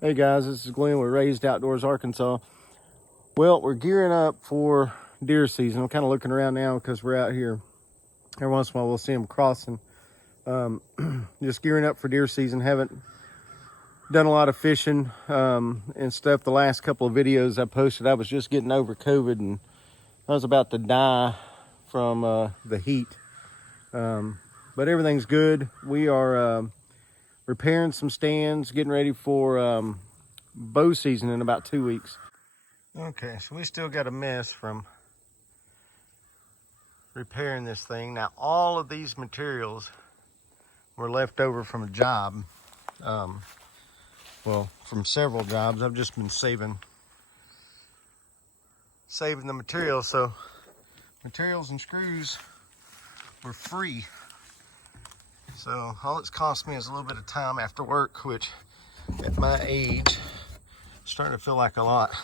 Hey guys, this is Glenn with Raised Outdoors Arkansas. Well, we're gearing up for deer season. I'm kind of looking around now because we're out here. Every once in a while we'll see them crossing. Just gearing up for deer season. Haven't done a lot of fishing and stuff. The last couple of videos I posted, I was just getting over COVID and I was about to die from the heat. But everything's good. We are repairing some stands, getting ready for bow season in about 2 weeks. Okay, so we still got a mess from repairing this thing. Now, all of these materials were left over from a job. Well, from several jobs. I've just been saving the materials. So materials and screws were free. So all it's cost me is a little bit of time after work, which at my age, starting to feel like a lot.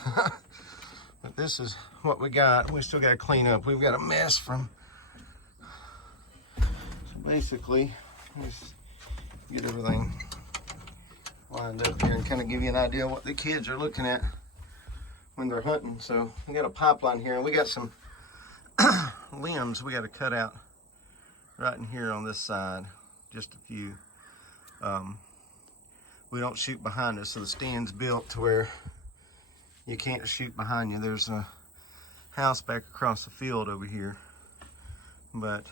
But this is what we got. We still got to clean up. We've got a mess from, so basically, just get everything lined up here and kind of give you an idea of what the kids are looking at when they're hunting. So we got a pipeline here and we got some limbs we got to cut out right in here on this side, just a few. We don't shoot behind us, so the stand's built to where you can't shoot behind you. There's a house back across the field over here, but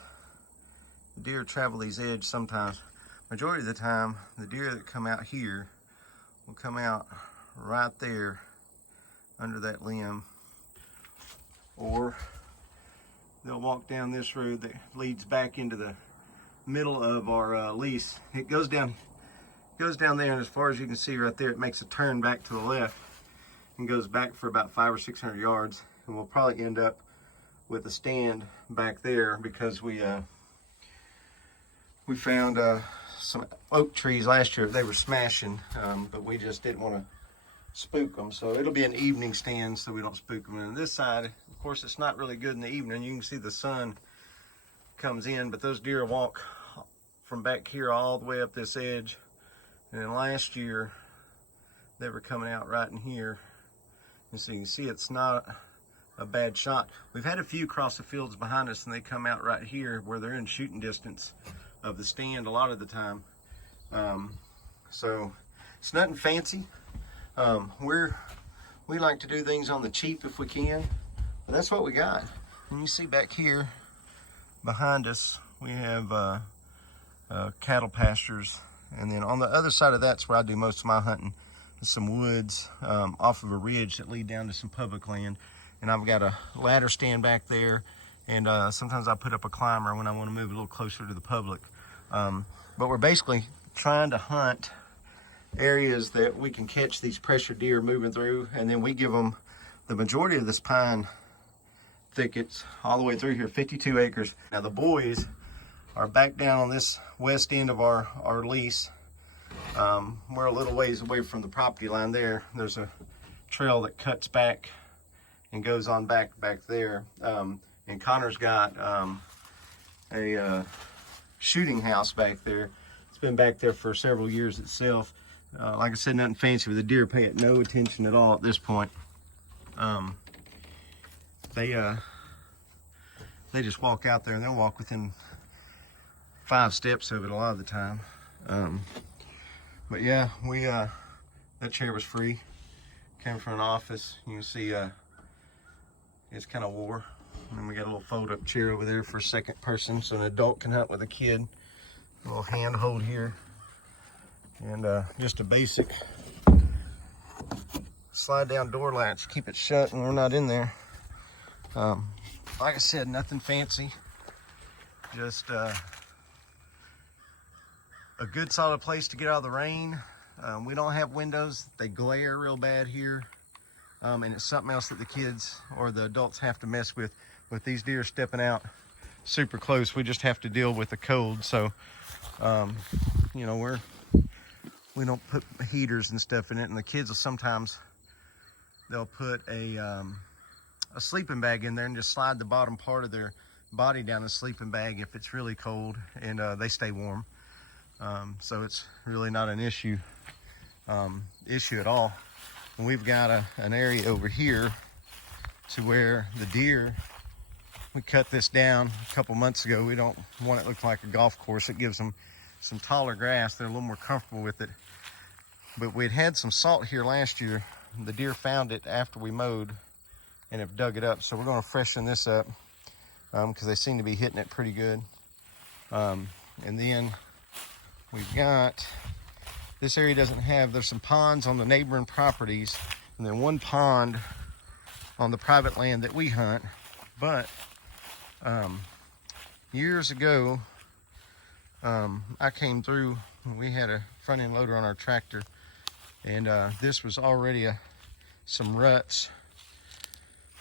the deer travel these edges sometimes. Majority of the time, the deer that come out here will come out right there under that limb, or they'll walk down this road that leads back into the middle of our lease. It goes down there, and as far as you can see right there, it makes a turn back to the left and goes back for about 500 or 600 yards. And we'll probably end up with a stand back there because we found some oak trees last year. They were smashing, but we just didn't want to spook them. So it'll be an evening stand so we don't spook them. And this side, of course, it's not really good in the evening. You can see the sun comes in, but those deer walk from back here all the way up this edge. And then last year, they were coming out right in here. And so you can see it's not a bad shot. We've had a few cross the fields behind us and they come out right here where they're in shooting distance of the stand a lot of the time. So it's nothing fancy. We like to do things on the cheap if we can, but that's what we got. And you see back here behind us, we have cattle pastures. And then on the other side of that's where I do most of my hunting. There's some woods off of a ridge that lead down to some public land. And I've got a ladder stand back there. And sometimes I put up a climber when I want to move a little closer to the public. But we're basically trying to hunt areas that we can catch these pressure deer moving through. And then we give them the majority of this pine thickets all the way through here, 52 acres. Now the boys are back down on this west end of our lease. We're a little ways away from the property line there. There's a trail that cuts back and goes on back there. And Connor's got a shooting house back there. It's been back there for several years itself. Like I said, nothing fancy, with the deer pay it no attention at all at this point. They just walk out there and they'll walk within 5 steps of it a lot of the time. But yeah, that chair was free. Came from an office. You can see it's kind of wore. And then we got a little fold-up chair over there for a second person, so an adult can hunt with a kid. A little handhold here, and just a basic slide-down door latch. Keep it shut when we're not in there. Like I said, nothing fancy. Just a good solid place to get out of the rain. We don't have windows. They glare real bad here. And it's something else that the kids or the adults have to mess with these deer stepping out super close. We just have to deal with the cold. So, you know, we don't put heaters and stuff in it. And the kids will sometimes, they'll put a sleeping bag in there and just slide the bottom part of their body down the sleeping bag if it's really cold, and they stay warm. So it's really not an issue issue at all. And we've got an area over here to where the deer, we cut this down a couple months ago. We don't want it to look like a golf course. It gives them some taller grass. They're a little more comfortable with it. But we'd had some salt here last year. The deer found it after we mowed and have dug it up. So we're going to freshen this up because they seem to be hitting it pretty good. And then we've got, this area doesn't have, there's some ponds on the neighboring properties and then one pond on the private land that we hunt. But years ago, I came through, we had a front end loader on our tractor, and this was already some ruts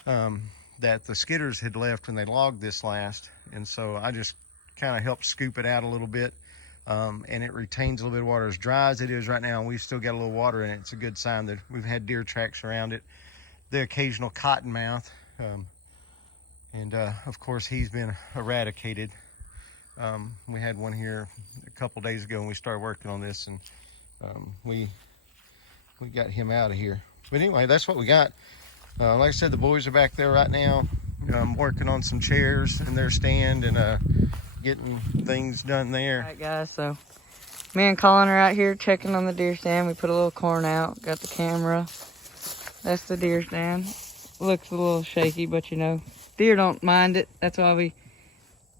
that the skidders had left when they logged this last. And so I just kind of helped scoop it out a little bit, and it retains a little bit of water. As dry as it is right now, we've still got a little water in it. It's a good sign that we've had deer tracks around it. The occasional cottonmouth, and of course he's been eradicated. We had one here a couple days ago and we started working on this, and we got him out of here. But anyway, that's what we got. Like I said, the boys are back there right now. I'm working on some chairs in their stand and getting things done there. All right, guys, so me and Colin are out here checking on the deer stand. We put a little corn out, got the camera. That's the deer stand. Looks a little shaky, but you know, deer don't mind it. That's why we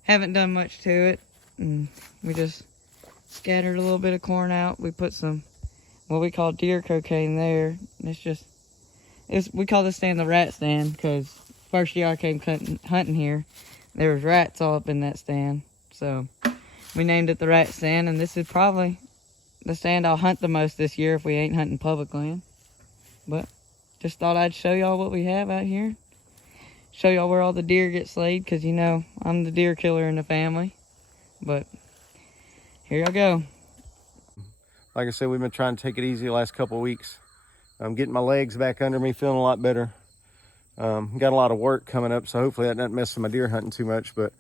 haven't done much to it. And we just scattered a little bit of corn out. We put some, what we call deer cocaine there. And we call this stand the rat stand because first year I came hunting here, there was rats all up in that stand. So we named it the rat stand, and this is probably the stand I'll hunt the most this year if we ain't hunting public land. But just thought I'd show y'all what we have out here. Show y'all where all the deer get slayed, because you know I'm the deer killer in the family. But here y'all go. Like I said, we've been trying to take it easy the last couple of weeks. I'm getting my legs back under me, feeling a lot better. Got a lot of work coming up, so hopefully that doesn't mess with my deer hunting too much. But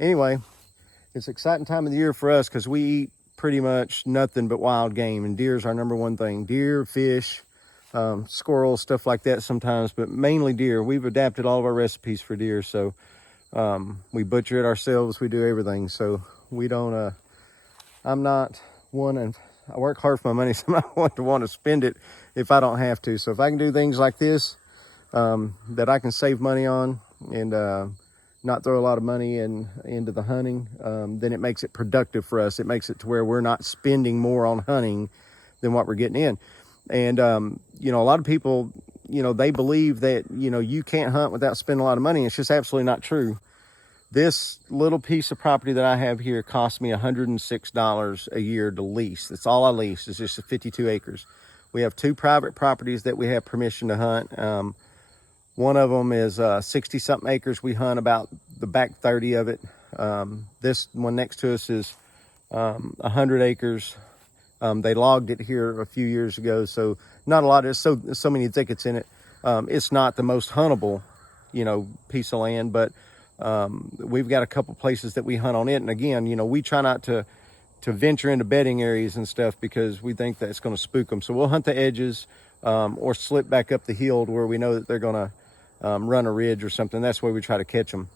anyway, it's an exciting time of the year for us because we eat pretty much nothing but wild game, and deer is our number one thing. Deer, fish, squirrels, stuff like that sometimes, but mainly deer. We've adapted all of our recipes for deer, so we butcher it ourselves. We do everything, so we don't I'm not one, and I work hard for my money, so I'm not one to want to spend it if I don't have to. So if I can do things like this that I can save money on and not throw a lot of money into the hunting, then it makes it productive for us. It makes it to where we're not spending more on hunting than what we're getting in. And, you know, a lot of people, you know, they believe that, you know, you can't hunt without spending a lot of money. It's just absolutely not true. This little piece of property that I have here cost me $106 a year to lease. That's all I lease. It's just 52 acres. We have 2 private properties that we have permission to hunt. One of them is 60-something acres. We hunt about the back 30 of it. This one next to us is 100 acres. They logged it here a few years ago, so not a lot. There's so many thickets in it. It's not the most huntable, you know, piece of land, but we've got a couple places that we hunt on it. And again, you know, we try not to venture into bedding areas and stuff because we think that it's going to spook them. So we'll hunt the edges or slip back up the hill to where we know that they're going to run a ridge or something. That's where we try to catch them.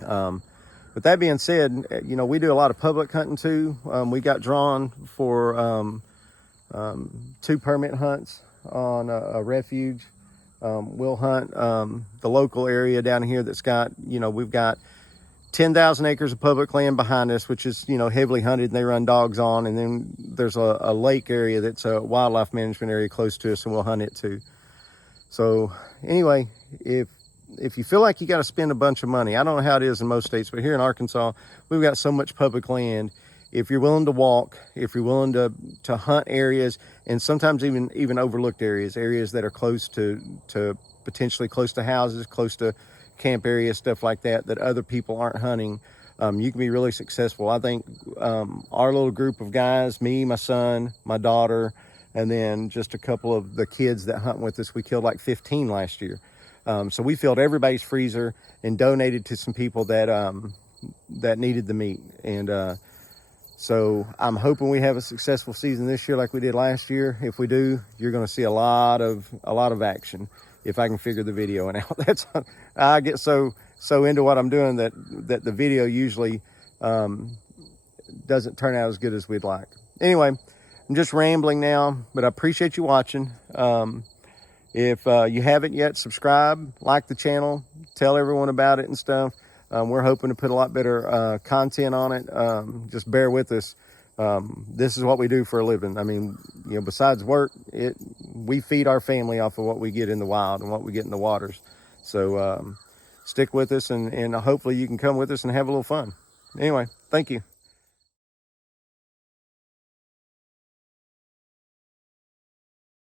But that being said, you know, we do a lot of public hunting too. We got drawn for 2 permit hunts on a refuge. We'll hunt the local area down here that's got, you know, we've got 10,000 acres of public land behind us, which is, you know, heavily hunted and they run dogs on. And then there's a lake area that's a wildlife management area close to us, and we'll hunt it too. So anyway, if you feel like you got to spend a bunch of money, I don't know how it is in most states, but here in Arkansas, we've got so much public land. If you're willing to walk, if you're willing to hunt areas, and sometimes even overlooked areas that are close to potentially close to houses, close to camp areas, stuff like that other people aren't hunting, you can be really successful. I think our little group of guys, me, my son, my daughter, and then just a couple of the kids that hunt with us, we killed like 15 last year. So we filled everybody's freezer and donated to some people that needed the meat. And So I'm hoping we have a successful season this year like we did last year. If we do, you're going to see a lot of action. If I can figure the video out, I get so into what I'm doing that the video usually doesn't turn out as good as we'd like. Anyway, I'm just rambling now, but I appreciate you watching. If you haven't yet, subscribe, like the channel, tell everyone about it and stuff. We're hoping to put a lot better content on it. Just bear with us. This is what we do for a living. I mean, besides work, we feed our family off of what we get in the wild and what we get in the waters. So stick with us, and hopefully you can come with us and have a little fun. Anyway, thank you.